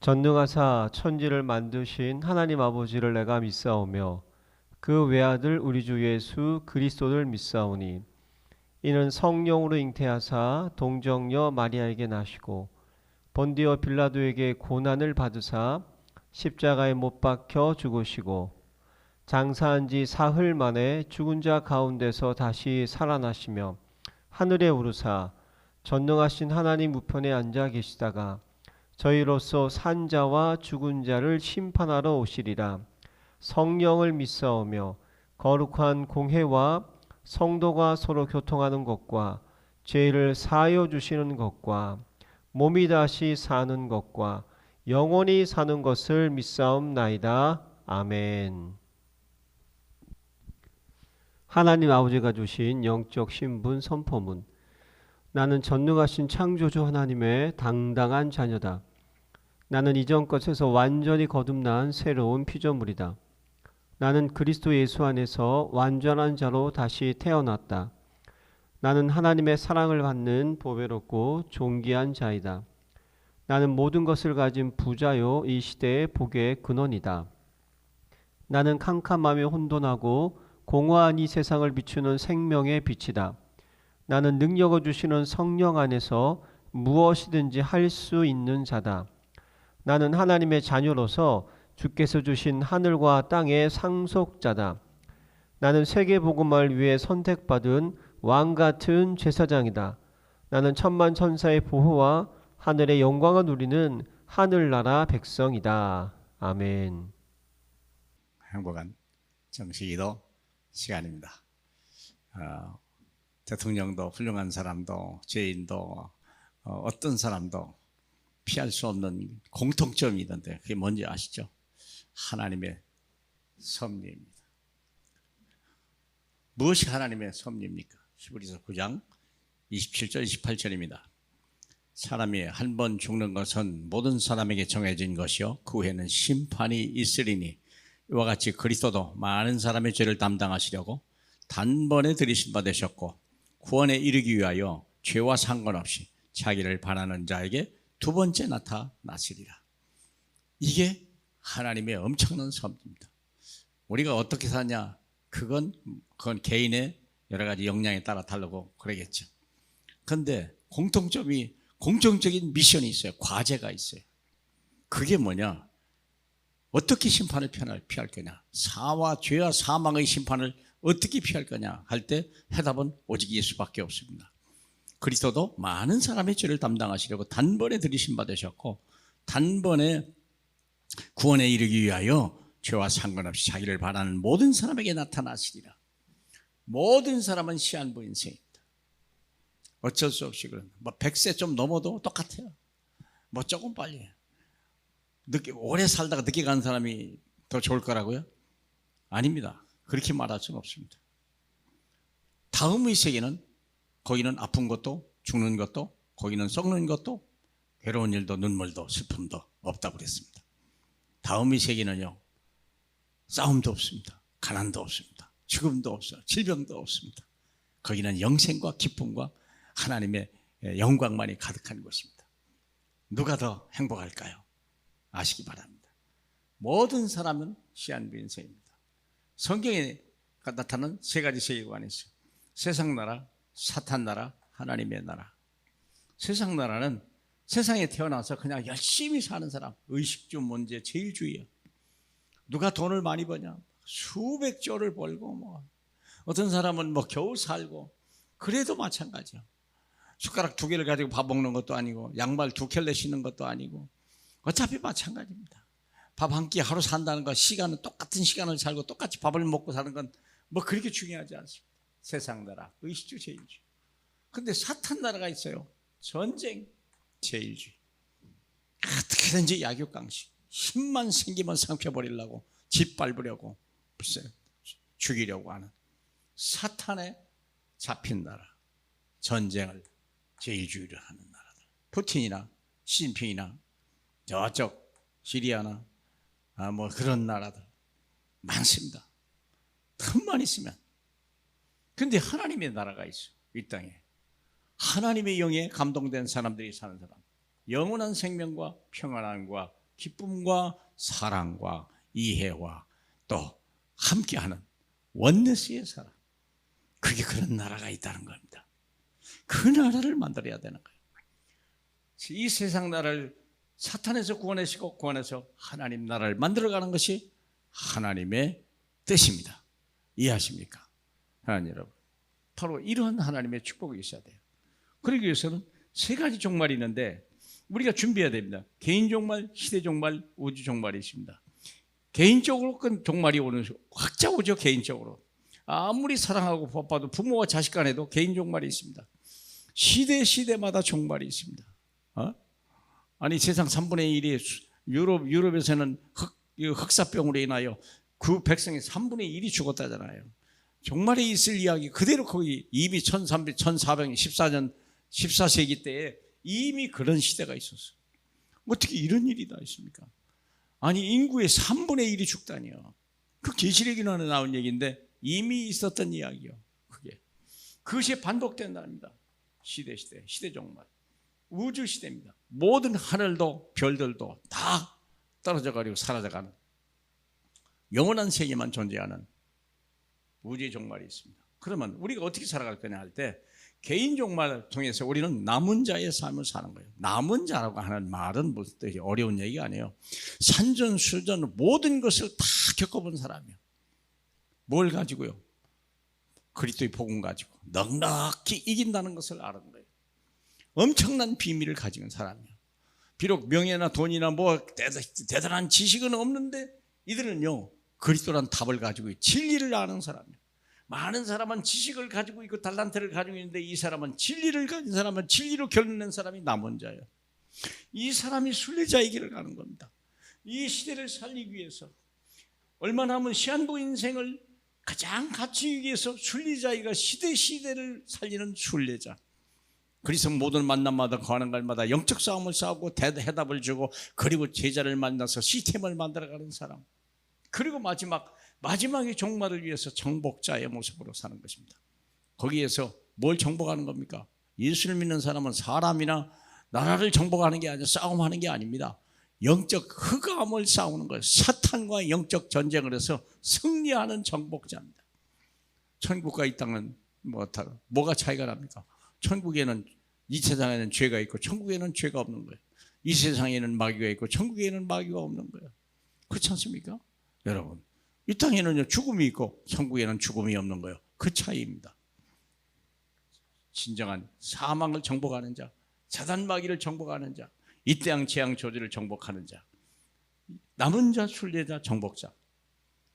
전능하사 천지를 만드신 하나님 아버지를 내가 믿사오며 그 외아들 우리 주 예수 그리스도를 믿사오니 이는 성령으로 잉태하사 동정녀 마리아에게 나시고 본디오 빌라도에게 고난을 받으사 십자가에 못 박혀 죽으시고 장사한 지 사흘 만에 죽은 자 가운데서 다시 살아나시며 하늘에 오르사 전능하신 하나님 우편에 앉아 계시다가 저희로서 산 자와 죽은 자를 심판하러 오시리라. 성령을 믿사오며 거룩한 공회와 성도가 서로 교통하는 것과 죄를 사하여 주시는 것과 몸이 다시 사는 것과 영원히 사는 것을 믿사옵나이다. 아멘. 하나님 아버지가 주신 영적 신분 선포문. 나는 전능하신 창조주 하나님의 당당한 자녀다. 나는 이전 것에서 완전히 거듭난 새로운 피조물이다. 나는 그리스도 예수 안에서 완전한 자로 다시 태어났다. 나는 하나님의 사랑을 받는 보배롭고 존귀한 자이다. 나는 모든 것을 가진 부자요 이 시대의 복의 근원이다. 나는 캄캄하며 혼돈하고 공허한 이 세상을 비추는 생명의 빛이다. 나는 능력을 주시는 성령 안에서 무엇이든지 할 수 있는 자다. 나는 하나님의 자녀로서 주께서 주신 하늘과 땅의 상속자다. 나는 세계복음을 위해 선택받은 왕같은 제사장이다. 나는 천만 천사의 보호와 하늘의 영광을 누리는 하늘나라 백성이다. 아멘. 행복한 정식기도 시간입니다. 대통령도 훌륭한 사람도 죄인도 어떤 사람도 피할 수 없는 공통점이 있는데 그게 뭔지 아시죠? 하나님의 섭리입니다. 무엇이 하나님의 섭리입니까? 히브리서 9장 27절 28절입니다. 사람이 한 번 죽는 것은 모든 사람에게 정해진 것이요 그 후에는 심판이 있으리니 이와 같이 그리스도도 많은 사람의 죄를 담당하시려고 단번에 들이신 바 되셨고 구원에 이르기 위하여 죄와 상관없이 자기를 바라는 자에게 두 번째 나타나시리라. 이게 하나님의 엄청난 섭리입니다. 우리가 어떻게 사냐? 그건 개인의 여러 가지 역량에 따라 다르고 그러겠죠. 그런데 공통적인 미션이 있어요. 과제가 있어요. 그게 뭐냐? 어떻게 심판을 피할 거냐? 죄와 사망의 심판을 어떻게 피할 거냐 할 때 해답은 오직 예수밖에 없습니다. 그리스도도 많은 사람의 죄를 담당하시려고 단번에 들이신 바 되셨고 단번에 구원에 이르기 위하여 죄와 상관없이 자기를 바라는 모든 사람에게 나타나시리라. 모든 사람은 시한부 인생입니다. 어쩔 수 없이 그런 100세 좀 넘어도 똑같아요. 조금 빨리 오래 살다가 늦게 가는 사람이 더 좋을 거라고요? 아닙니다. 그렇게 말할 수는 없습니다. 다음의 세계는 거기는 아픈 것도 죽는 것도 거기는 썩는 것도 괴로운 일도 눈물도 슬픔도 없다고 그랬습니다. 다음의 세계는요 싸움도 없습니다. 가난도 없습니다. 죽음도 없어요. 질병도 없습니다. 거기는 영생과 기쁨과 하나님의 영광만이 가득한 곳입니다. 누가 더 행복할까요? 아시기 바랍니다. 모든 사람은 시한부 인생입니다. 성경에 나타나는 세 가지 세계관이 있어요. 세상 나라, 사탄 나라, 하나님의 나라. 세상 나라는 세상에 태어나서 그냥 열심히 사는 사람, 의식주 문제 제일주의야. 누가 돈을 많이 버냐? 수백조를 벌고 어떤 사람은 겨우 살고 그래도 마찬가지야. 숟가락 2개를 가지고 밥 먹는 것도 아니고 양말 2켤레 신는 것도 아니고 어차피 마찬가지입니다. 밥 한 끼 하루 산다는 거 시간은 똑같은 시간을 살고 똑같이 밥을 먹고 사는 건 그렇게 중요하지 않습니다. 세상 나라 의식주 제일주의. 근데 사탄 나라가 있어요. 전쟁 제일주의. 어떻게든지 약육강식 힘만 생기면 상펴버리려고 짓밟으려고 글쎄 죽이려고 하는 사탄에 잡힌 나라. 전쟁을 제일주의를 하는 나라들. 푸틴이나 시진핑이나 저쪽 시리아나 그런 나라들 많습니다. 틈만 있으면. 그런데 하나님의 나라가 있어요. 이 땅에 하나님의 영에 감동된 사람들이 사는 사람, 영원한 생명과 평안함과 기쁨과 사랑과 이해와 또 함께하는 원네스의 사람, 그게 그런 나라가 있다는 겁니다. 그 나라를 만들어야 되는 거예요. 이 세상 나라를 사탄에서 구원하시고 구원해서 하나님 나라를 만들어가는 것이 하나님의 뜻입니다. 이해하십니까? 하나님 여러분, 바로 이러한 하나님의 축복이 있어야 돼요. 그러기 위해서는 세 가지 종말이 있는데 우리가 준비해야 됩니다. 개인 종말, 시대 종말, 우주 종말이 있습니다. 개인적으로 그 종말이 오는 확자 오죠. 개인적으로 아무리 사랑하고 바빠도 부모와 자식 간에도 개인 종말이 있습니다. 시대마다 종말이 있습니다. 아니 세상 3분의 1이 유럽에서는 흑사병으로 인하여 그 백성의 3분의 1이 죽었다잖아요. 종말에 있을 이야기 그대로 거기 이미 1414년 14세기 때에 이미 그런 시대가 있었어요. 어떻게 이런 일이 다 있습니까? 아니 인구의 3분의 1이 죽다니요. 그 계시록에 나온 얘기인데 이미 있었던 이야기요. 그것이 반복된답니다. 시대 종말, 우주 시대입니다. 모든 하늘도 별들도 다 떨어져가지고 사라져가는 영원한 세계만 존재하는 우주의 종말이 있습니다. 그러면 우리가 어떻게 살아갈 거냐 할 때 개인 종말을 통해서 우리는 남은 자의 삶을 사는 거예요. 남은 자라고 하는 말은 무슨 뜻이 어려운 얘기가 아니에요. 산전수전 모든 것을 다 겪어본 사람이에요. 뭘 가지고요? 그리스도의 복음 가지고 넉넉히 이긴다는 것을 아는 거예요. 엄청난 비밀을 가진 사람이에요. 비록 명예나 돈이나 뭐 대단한 지식은 없는데 이들은요 그리스도란 답을 가지고 진리를 아는 사람이에요. 많은 사람은 지식을 가지고 있고 달란트를 가지고 있는데 이 사람은 진리를 가진 사람은 진리로 결론낸 사람이 남은 자예요. 이 사람이 순례자의 길을 가는 겁니다. 이 시대를 살리기 위해서 얼마 남은 시한부 인생을 가장 갖추기 위해서 순례자이가 시대를 살리는 순례자. 그래서 모든 만남마다 거하는 갈마다 영적 싸움을 싸우고 해답을 주고 그리고 제자를 만나서 시스템을 만들어가는 사람. 그리고 마지막의 종말을 위해서 정복자의 모습으로 사는 것입니다. 거기에서 뭘 정복하는 겁니까? 예수를 믿는 사람은 사람이나 나라를 정복하는 게 아니라 싸움하는 게 아닙니다. 영적 흑암을 싸우는 거예요. 사탄과 영적 전쟁을 해서 승리하는 정복자입니다. 천국과 이 땅은 뭐가 차이가 납니까? 천국에는 이 세상에는 죄가 있고 천국에는 죄가 없는 거예요. 이 세상에는 마귀가 있고 천국에는 마귀가 없는 거예요. 그렇지 않습니까? 여러분, 이 땅에는 죽음이 있고 천국에는 죽음이 없는 거예요. 그 차이입니다. 진정한 사망을 정복하는 자, 사단 마귀를 정복하는 자, 이 땅 재앙 저주를 정복하는 자, 남은 자, 순례자, 정복자.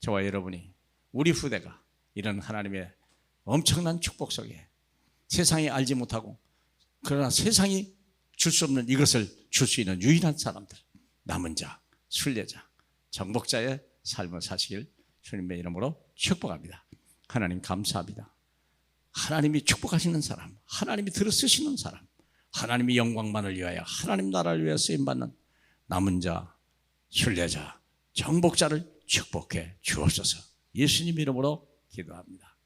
저와 여러분이 우리 후대가 이런 하나님의 엄청난 축복 속에 세상이 알지 못하고 그러나 세상이 줄 수 없는 이것을 줄 수 있는 유일한 사람들, 남은 자, 순례자, 정복자의 삶을 사시길 주님의 이름으로 축복합니다. 하나님 감사합니다. 하나님이 축복하시는 사람, 하나님이 들어 쓰시는 사람, 하나님의 영광만을 위하여 하나님 나라를 위하여 쓰임받는 남은 자, 순례자, 정복자를 축복해 주옵소서. 예수님 이름으로 기도합니다.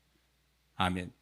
아멘.